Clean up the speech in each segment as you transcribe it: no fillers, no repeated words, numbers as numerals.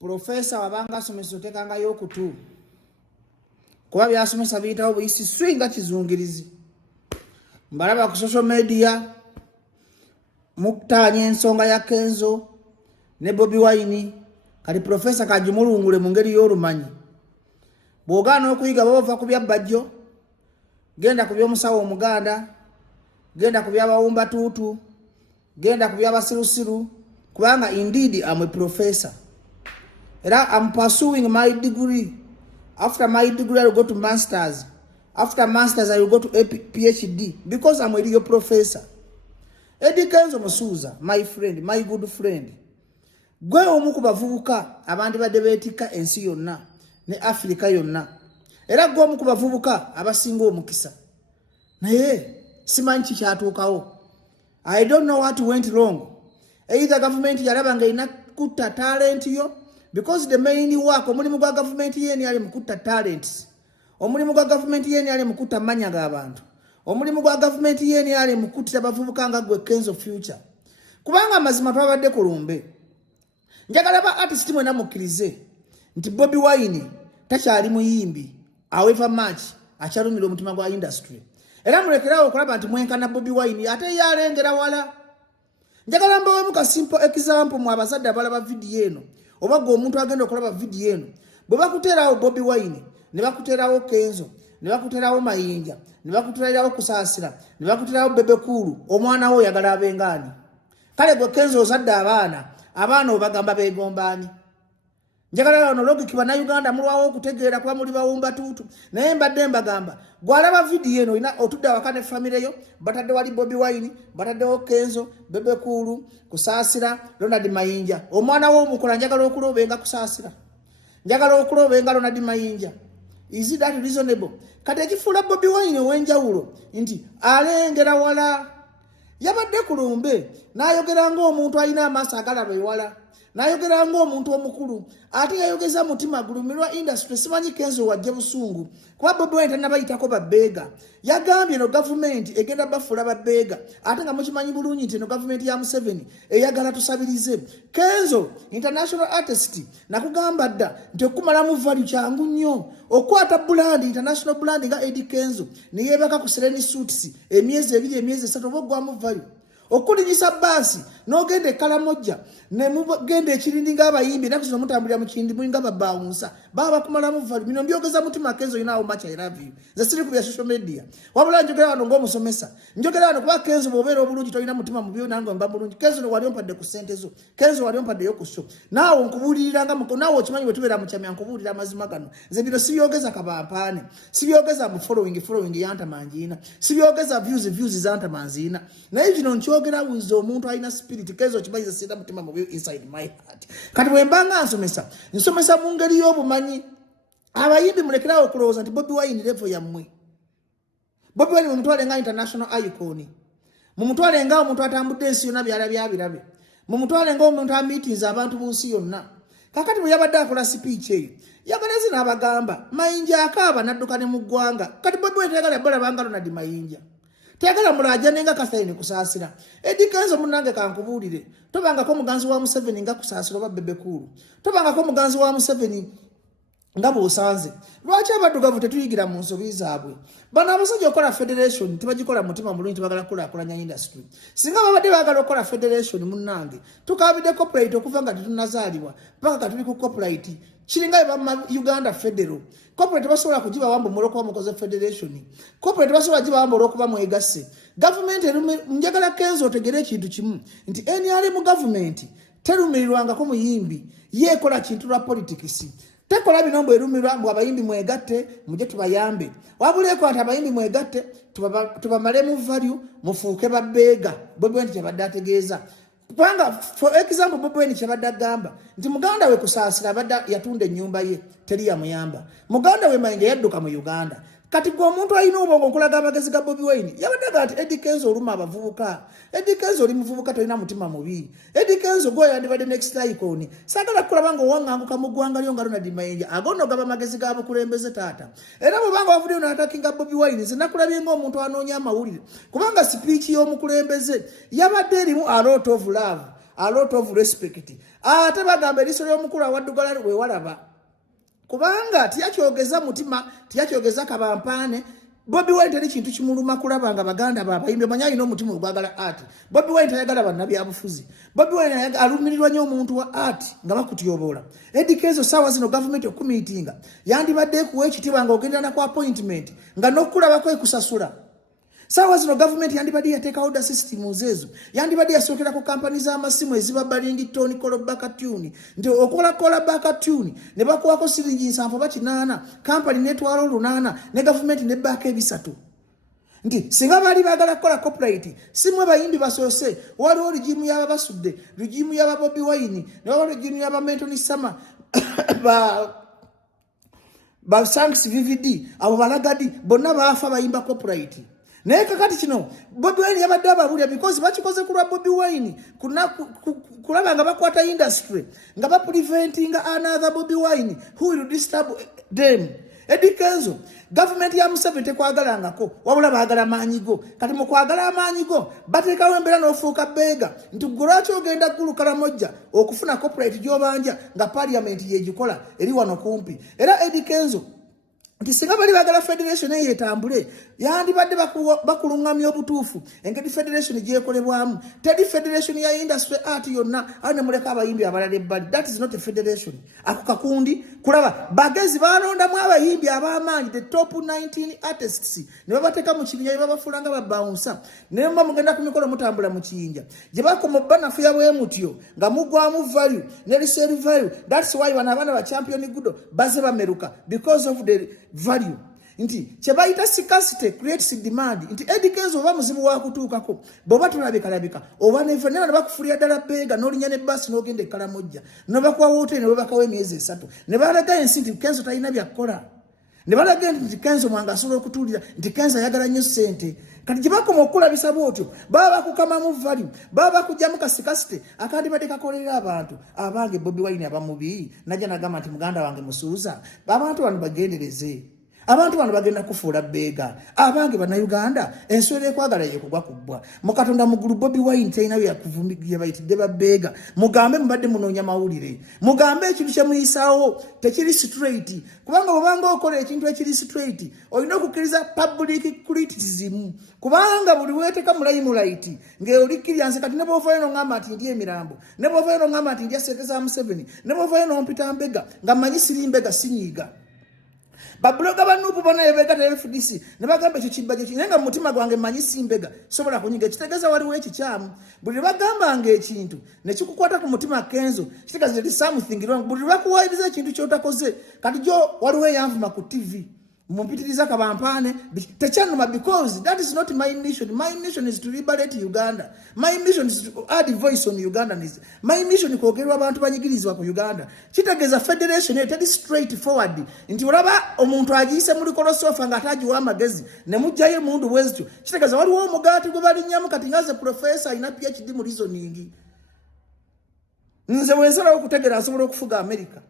Professor wabanga asomesa otekanga yokutu. Kuba byasomesa biyitawo buyisi swinga kizungirizi. Mbalaba ku social media mukutanya ensonga ya Kenzo ne Bobi Wine kali Professor kajimulungule mu ngeri y'olumanyi. Bw'ogaana okuyiga bava ku bya Bajja, genda ku by'omusawo omuganda, genda ku by'abawumba tuutu, genda ku by'abasirusiru, kubanga indeed I'm a professor. Era I'm pursuing my degree. After my degree I will go to masters. After masters I will go to a PhD because I'm a real professor. Eddy Kenzo Musuza, my friend, my good friend. Gwe omu ku bavubuka abandi badde beetikka ensi yonna ne Africa yonna. Era gwe omu ku bavubuka abasinga omukisa. Naye simanyi kikyatuukawo. I don't know what went wrong. Either government yalaba nga ina kutta talent yo because the main work omulimu gwa government yeni ali mukutta talents. Omulimu gwa government yeni ali mukutta manya ga abantu. Omulimu gwa government yeni ali mukutta bavubuka nga gwe Kenzo future. Kubanga amazima twabadde kulumbe. Njagala ba artist mwe namukkirize nti Bobi Wine takyali muyimbi however much akyalumira omutima gwa industry. Era mulekerawo okulaba nti mwenkana Bobi Wine ate yalengera wala. Njagala mbawe muka simple example mu abazadde abalaba video eno oba gwe omuntu agenda okulaba video eno bwe bakuterawo Bobi Wine ne bakuterawo Kenzo ne bakuterawo Mayinja ne bakuterawo Kusaasira ne bakuterawo Bebekulu omwana wo yagala abengani. Kale gwe Kenzo ozadde abaana obagamba begombani. Njagala ono logic bana Uganda mulwawo okutegeera kwa muli bawumba tuutu naye mbadde mbagamba gwalaba video eno ina otudda wakane family yo batadde wali Bobi Wine bataddewo Kenzo Bebekulu Kusaasira Ronald Mayinja omwana wo omukola njagala okulobenga Kusaasira njagala okulobenga Ronald Mayinja. Is it that reasonable? Kati ekifuula Bobi Wine ow'enjawulo nti alengera wala yabadde kulumbe n'ayogera ng'omuntu alina amaaso agalaba ewala n'ayogera ng'omuntu omukulu ate yayogeza mutima gulumirwa industry simanyi Kenzo wajja busungu kuba Bobi Wine tannabayitako babbeega yagambye no government egenda bafuula babbeega ate nga mukimanyi bulungi nti no government ya Museveni eyagala tusabirize. Kenzo international artist nakugamba dda nti okumalamu value kyangu nnyo okwata brand international brand nga Eddy Kenzo neyeebaka ku Sereni Suits emyezi 2 emyezi 3 obogwamu value okulinyisa basi n'ogenda Kalamoja ne mugenda ekirindi ng'abayimbi nakusino mutambulira mu kindi mwinga babawunsa baba kumalamu value bino mbyogeza mutima Kenzo inawo much I love you ze siri ku bya social media wabula njogera wano ng'omusomesa njogera wano kuba Kenzo bwobeera obulungi tolina mutima mubyo nange mba bulungi Kenzo no wali ompadde ku sente zo Kenzo wali ompadde yo ku so naawe nkubulirira nga naawe okimanyi bwe tubeera mu kyamya nkubulira amazima gano nze bino sibyogeza kabampaane sibyogeza mu following yanta manjina sibyogeza views zanta manzina naye kino nkyogera wizo omuntu alina spirit Kenzo kibayiza sita mutima mubyo inside my heart. Kati wembanga nsomesa mu ngeri y'obumanyi abayimbi mulekerawo okulowooza nti Bobi Wine level yammwe. Bobi Wine mumutwale nga international icon. Mumutwale nga omuntu atambudde ensi yonna byala byabirabe. Mumutwale nga omuntu amitinza abantu mu nsi yonna. Kakati bwe yabadde akola speech eyo yagalezi n'abagamba Mayinja akaaba n'adduka ne mu ggwanga. Kati Bobi Wine tegala bola bangalo na di Mayinja. Tegala mulaja nenga Kasaine Kusaasira. Eddy Kenzo munange kankubulire. Tobanga ko muganzi wa Museveni nga Kusaasira oba Bebekulu. Tobanga ko muganzi wa Museveni nga Busanze. Lwaki abaddugavu tetuyigira mu nsobi zaabwe? Bano abasajja okola federation tebagikola mutima mulungi tebagala kulaakulanya industry. Singa babadde baagala okola federation munnange tukabidde corporate okuva nga tetunnazaalibwa paka katuli ku corporate kiringa eba Uganda Federal. Corporate basobola kujiba wambo muloko mukoze federation. Corporate basobola jiba wambo lokuba mwegase. Government njagala Kenzo otegere ekintu kimu nti NRM mu government terumirirwanga ko muyimbi yekola kintu lwa politics. Tekola binombo erumirwa mbu abayimbi mwegatte muje tubayambe. Wabuleko ati abayimbi mwegatte tubamale mu value mufuuke babbeega. Bobi Wine kyabadde ategeeza. Kubanga for example Bobi Wine kyabadde agamba nti muganda we Kusaasira abadde yatunda ennyumba ye teri yamuyamba. Muganda we Mayinja yadduka mu Uganda. Kati gwe omuntu alina obwongo nkulaga amagezi ga Bobi Wine yabadde ati Eddy Kenzo oluma abavubuka. Eddy Kenzo oli muvubuka tolina mutima mubi. Eddy Kenzo gwe yandibadde next icon. Sagala kulaba ngo wanganguka mu ggwanga lyo nga Ronald Mayinja agono gaba amagezi ga bukulembeze taata. Era mubanga wavudde n'atakinga Bobi Wine zinakulabye ng'omuntu anoonya amawulire kubanga speech y'omukulembeze yabadde erimu a lot of love. a lot of respect. Ate bagamba eriiso ly'omukulu awaddugala we walaba. Kubanga tiyakyogeza mutima, tiyakyogeza kabampaane. Bobi Wine teri kintu kimuluma kulaba nga baganda babayimbe manyi alina omutima ogwagala art. Bobi Wine tayagala bannabyabufuzi. Bobi Wine alumirirwa nnyo omuntu wa art nga bakutyobola. Eddy Kenzo sawa zino government okumiitinga yandibadde kuwa ekitiibwa nga ogendera ku appointment nga n'okulabako ekusasula. Sawa zino government yandibadde yateeka order system ezo. Yandibadde yasookera ku kampani z'amasimu eziba Balington Kola Bakatuni. Nti okola Kola Bakatuni ne bakuwako siringi 7 kampani netwala 8 ne government ne baaka 3. Nti singa bali bagala kola copyright simwe bayimbi basoose waliwo regimu yaba basudde regimu yaba Bobi Wine ne waliwo regimu yaba Mentoni Sama ba Sanks VVD abo balagadi bonna baafa bayimba copyright. Naye kakati kino Bobi Wine yabadde ababulya because bakikoze kulwa Bobi Wine kulaba nga bakwata industry nga bapreventinga another Bobi Wine who will disturb them. Eddy Kenzo government ya Museveni tekwagalangako wabula baagala maanyigo kati mu kwagala amaanyigo bateekawo embeera n'ofuuka beega nti lwaki ogenda ggulukala mojja okufuna corporate gy'obanja nga parliament yegikola eri wano kumpi. Era Eddy Kenzo nti singa bali bagala federation eyetambule yandibadde bakulungamya obutuufu engeri federation gyekolebwamu tedi federation ya industry art yonna ne muleka abayimbi abalala ebbali. That is not a federation. Ako kakundi kulaba bagezi balondamu abayimbi ab'amaanyi the top 19 artists ne babateeka mu kibinja ne babafuula nga babawunsa ne mba mugenda ku mikolo mutambula mu kiyinja gye bakoma banafuya bwe mutyo nga mugwamu value ne resale value. That's why abaana ba champion gudo baze bameruka because of the value. Nti chebaita scarcity creates demand. Nti Eddy Kenzo oba muzibu wa kutuukako boba tulabika oba nefanana bakufulia dala bega n'olinya ne bus n'ogenda ekkala mojja no bakuwa hotel ne bakawa emyezi 3 ne balaga ensi nti Kenzo talina byakola ne balaga nti Kenzo mwanga asobola okutuulira nti Kenzo ayagala nnyo ssente. Kati gye bakoma okulabisa bwotyo baba bakukamamu value baba bakugyamu kasikasite akandi badde kakolera abantu abange Bobi Wine abamubi najja nagamba nti muganda wange musuuza abantu bano bagendereze abantu bano bagenda kufuula beega abange bannayuganda enswera ekwagala yekugwa kubbwa mukatonda mugulu Bobi Wine talina byakuvumigira bayitidde babeega mugambe mubadde munoonya mawulire mugambe ekintu kyemuyisaawo tekiri straight kubanga bwobanga okola ekintu ekiri straight olina okukkiriza public criticism kubanga buli weeteka mulayimulayiti ng'olikkirya nze kati ne bw'ovaayo n'oŋŋamba nti ndi emirambo ne bw'ovaayo n'oŋŋamba nti ndi aseekeza Museveni ne bw'ovaayo n'ompita mbega nga mmanyi siri mbega sinyiiga. Babloga banupu bana yebega ta FDC ne bagamba ekyo kibba kye nga mutima gwange manyi simbega sobola kunyiga kitegeza waliwo ekikyamu buli bagamba ng'ekintu ne kikukwata ku mutima Kenzo kitegeza there is something wrong buli bakuwairiza ekintu kyotakoze kati jo waliwo eyanvuma ku TV mumpitiriza kabampaane techanuma because that is not my mission. My mission is to liberate Uganda. My mission is to add voice on Ugandans. My mission is kwogerwa abantu banyigirizwa ku Uganda. Kitegeza federation etali straight forward nti olaba omuntu agiyise muri kolosofa nga atagiwa amagezi ne mujjayo mundu bwezityo kitegeza waliwo omugati gwe balinnyamu kati ngaze professor ina PhD mu reasoning. Nze wensala okutegera asobola okufuga America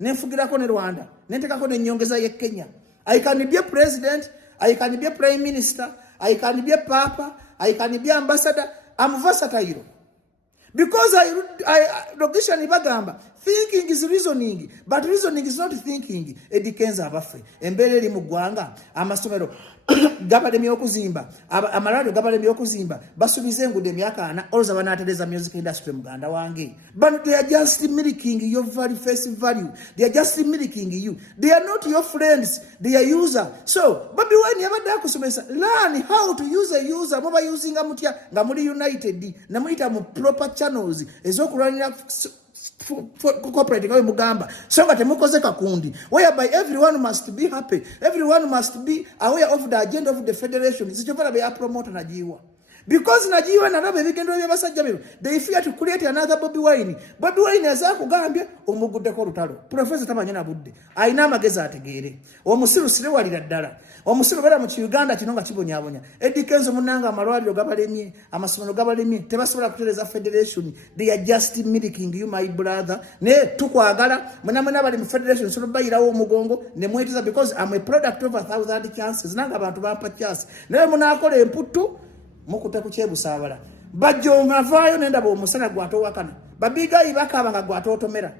nenfugirako ne Rwanda nentekako n'ennyongeza ye Kenya. I can be a president, I can be a prime minister, I can be a papa, I can be ambassador. I'm versatile. Because Logisha Bagamba, thinking is reasoning, but reasoning is not thinking. Eddy Kenzo abafe. Embereri mugwanga, amasomero gabademi okuzimba, amarado gabademi okuzimba, basubize ngude myaka ana, oloza banatereza music industry muganda wange. But they are just milking your very face value. They are just milking you. They are not your friends, they are user. So, Bobi Wine yabadde akusomesa, learn how to use a user, moba using amutya, nga muri united, na mulita mu proper channels, ezokulanira corporate kawe mugamba so nga temukoze kakundi whereby everyone must be happy, everyone must be aware of the agenda of the federation. Sichovala be promote najiwa because najiwa na nabe bigendo byabasajja bebe they fear to create another Bobi Wine. Bobi Wine azakugambye omugudde ko lutalo professor tamanyina budde aina amagezi ategeere omusiru sire walira ddala omusiru bera mu Uganda kino nga kibonyabonya. Eddy Kenzo munanga amalwaliro gabalemye amasomero gabalemye tebasobola kutereza federation. They are just milking you my brother ne tukwagala muna bali mu federation so bayirawo omugongo ne mwetiza because I'm a product of 1,000 chances nanga abantu bampa chance ne munakola emputu mukuta ku kyebusabala Bajja omavayo nenda bo musana gwato wakana babigayi bakaba nga gwatotomera